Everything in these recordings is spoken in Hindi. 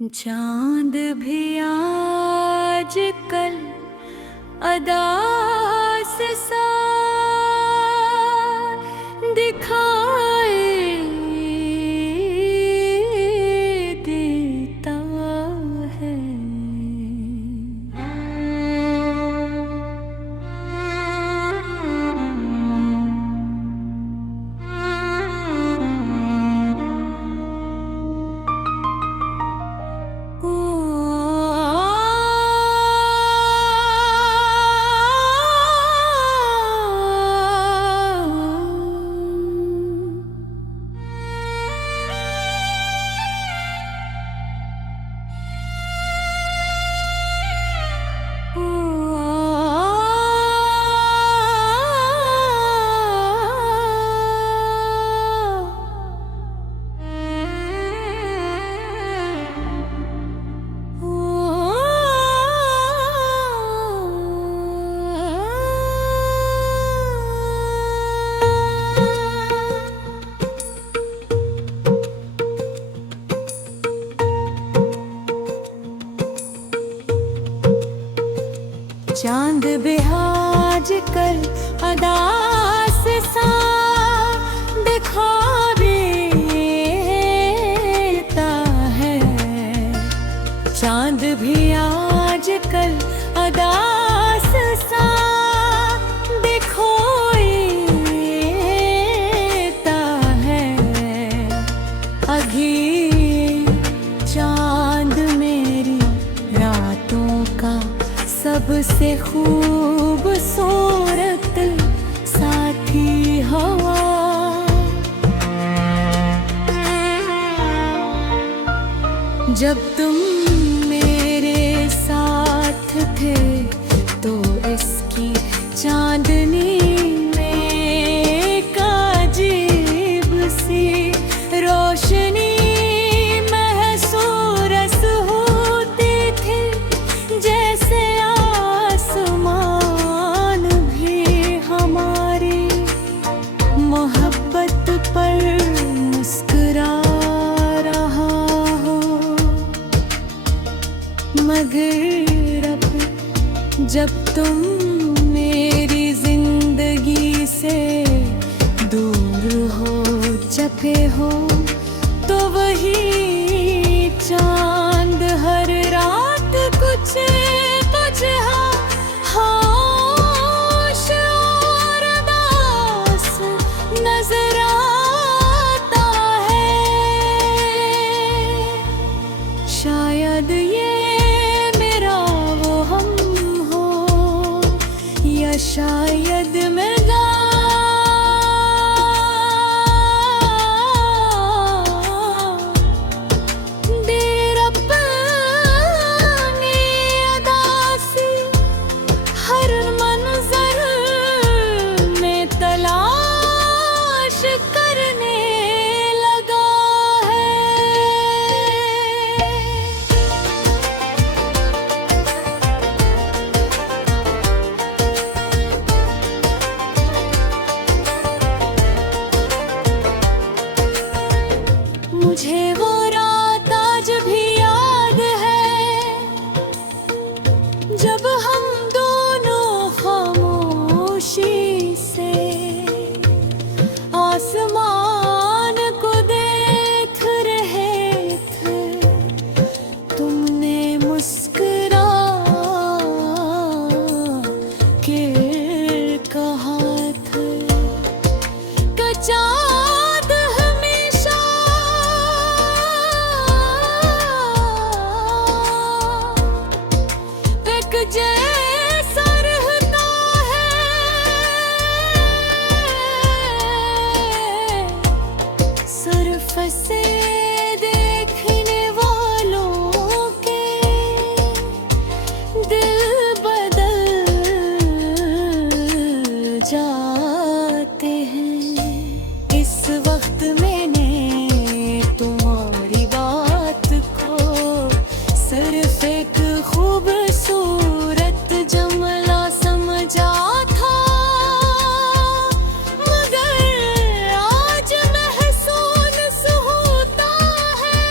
चांद भी आज कल अदास सा दिखाई देता है। चांद भी आज कल अदास सा दिखा देता है। चांद भी आज कल अदास सा दिखोता है। अभी चांद मेरी रातों का सबसे खूबसूरत साथी हवा। जब तुम मेरे साथ थे तो इसकी चांदनी में एक अजीब सी रोशनी महसूस होती थी, जैसे आसमान भी हमारी मोहब्बत पर मुस्कुरा रहा हो। मगर अब जब तुम मेरी जिंदगी से दूर हो चुके हो तो वही चांद हर रात कुछ कुछ होश और उदास नजर आता है। शायद ये मेरा वो हम हो, या शायद मेरा बेरब्बानी अदासी हर मंजर में तलाश करने लगा है। मुझे वो रात आज भी याद है जब हम दोनों खामोशी से आसमान को देख रहे थे। तुमने मुस्कुरा के कहा था कि चाँद हमेशा एक जैसा रहता है। सिर्फ से देखने वालों के दिल बदल जाते हैं। इस वक्त मैंने तुम्हारी बात को सिर्फ एक खूबसूरत जुमला समझा था, मगर आज महसूस होता है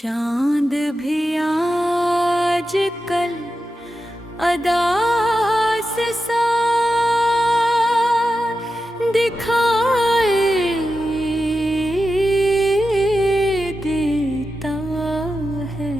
चांद भी आज कल अदास सा दिखाई देता है।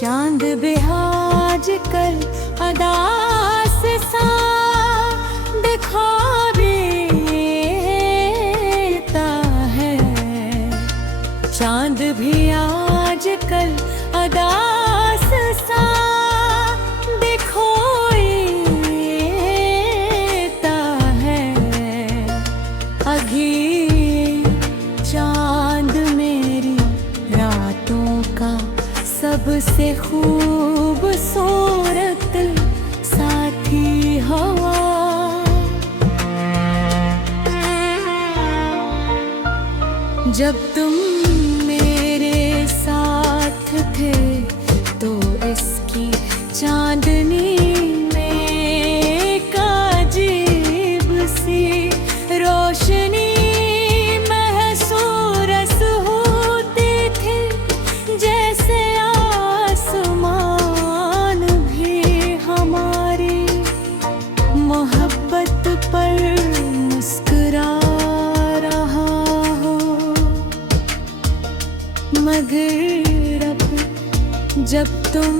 चांद भी आज कल अदास सा दिखाई देता है। चांद भी आज कल अदास सा दिखाई देता है। अभी चांद मेरी रातों का सबसे खूबसूरत साथी हवा। जब तुम मेरे साथ थे तो इसकी चांदनी में एक अजीब सी रोशनी महसूस होती थी, जैसे आसमान भी हमारी मोहब्बत पर मुस्कुरा रहा हो। मगर अब जब तुम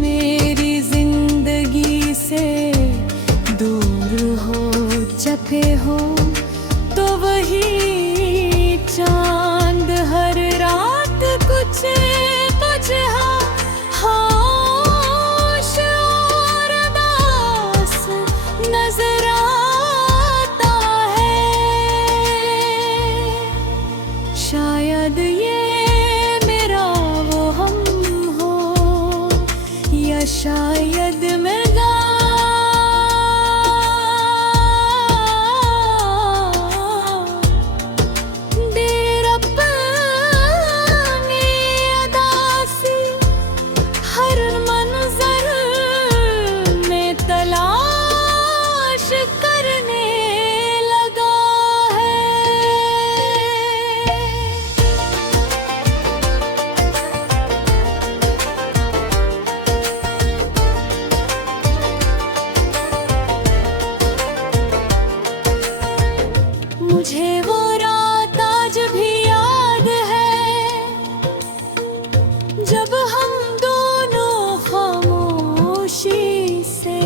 मेरी जिंदगी से दूर हो चुके हो तो वही चांद हर रात कुछ होश और उदास नजर आता है। शायद ये मेरा वो हम हो या शायद मैं मुझे वो रात आज भी याद है जब हम दोनों खामोशी से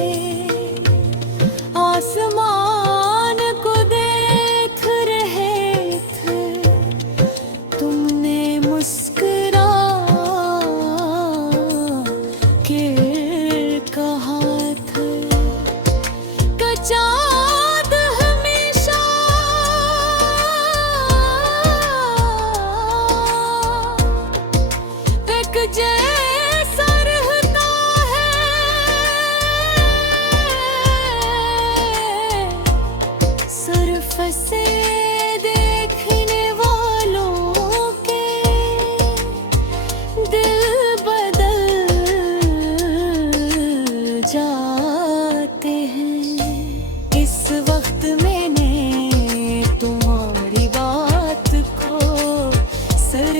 आसमान को देख रहे थे। तुमने मुस्कुरा के कहा था कि चाँद हमेशा एक जैसा रहता है। सिर्फ से देखने वालों के दिल बदल जाते हैं। इस वक्त मैंने तुम्हारी बात को सर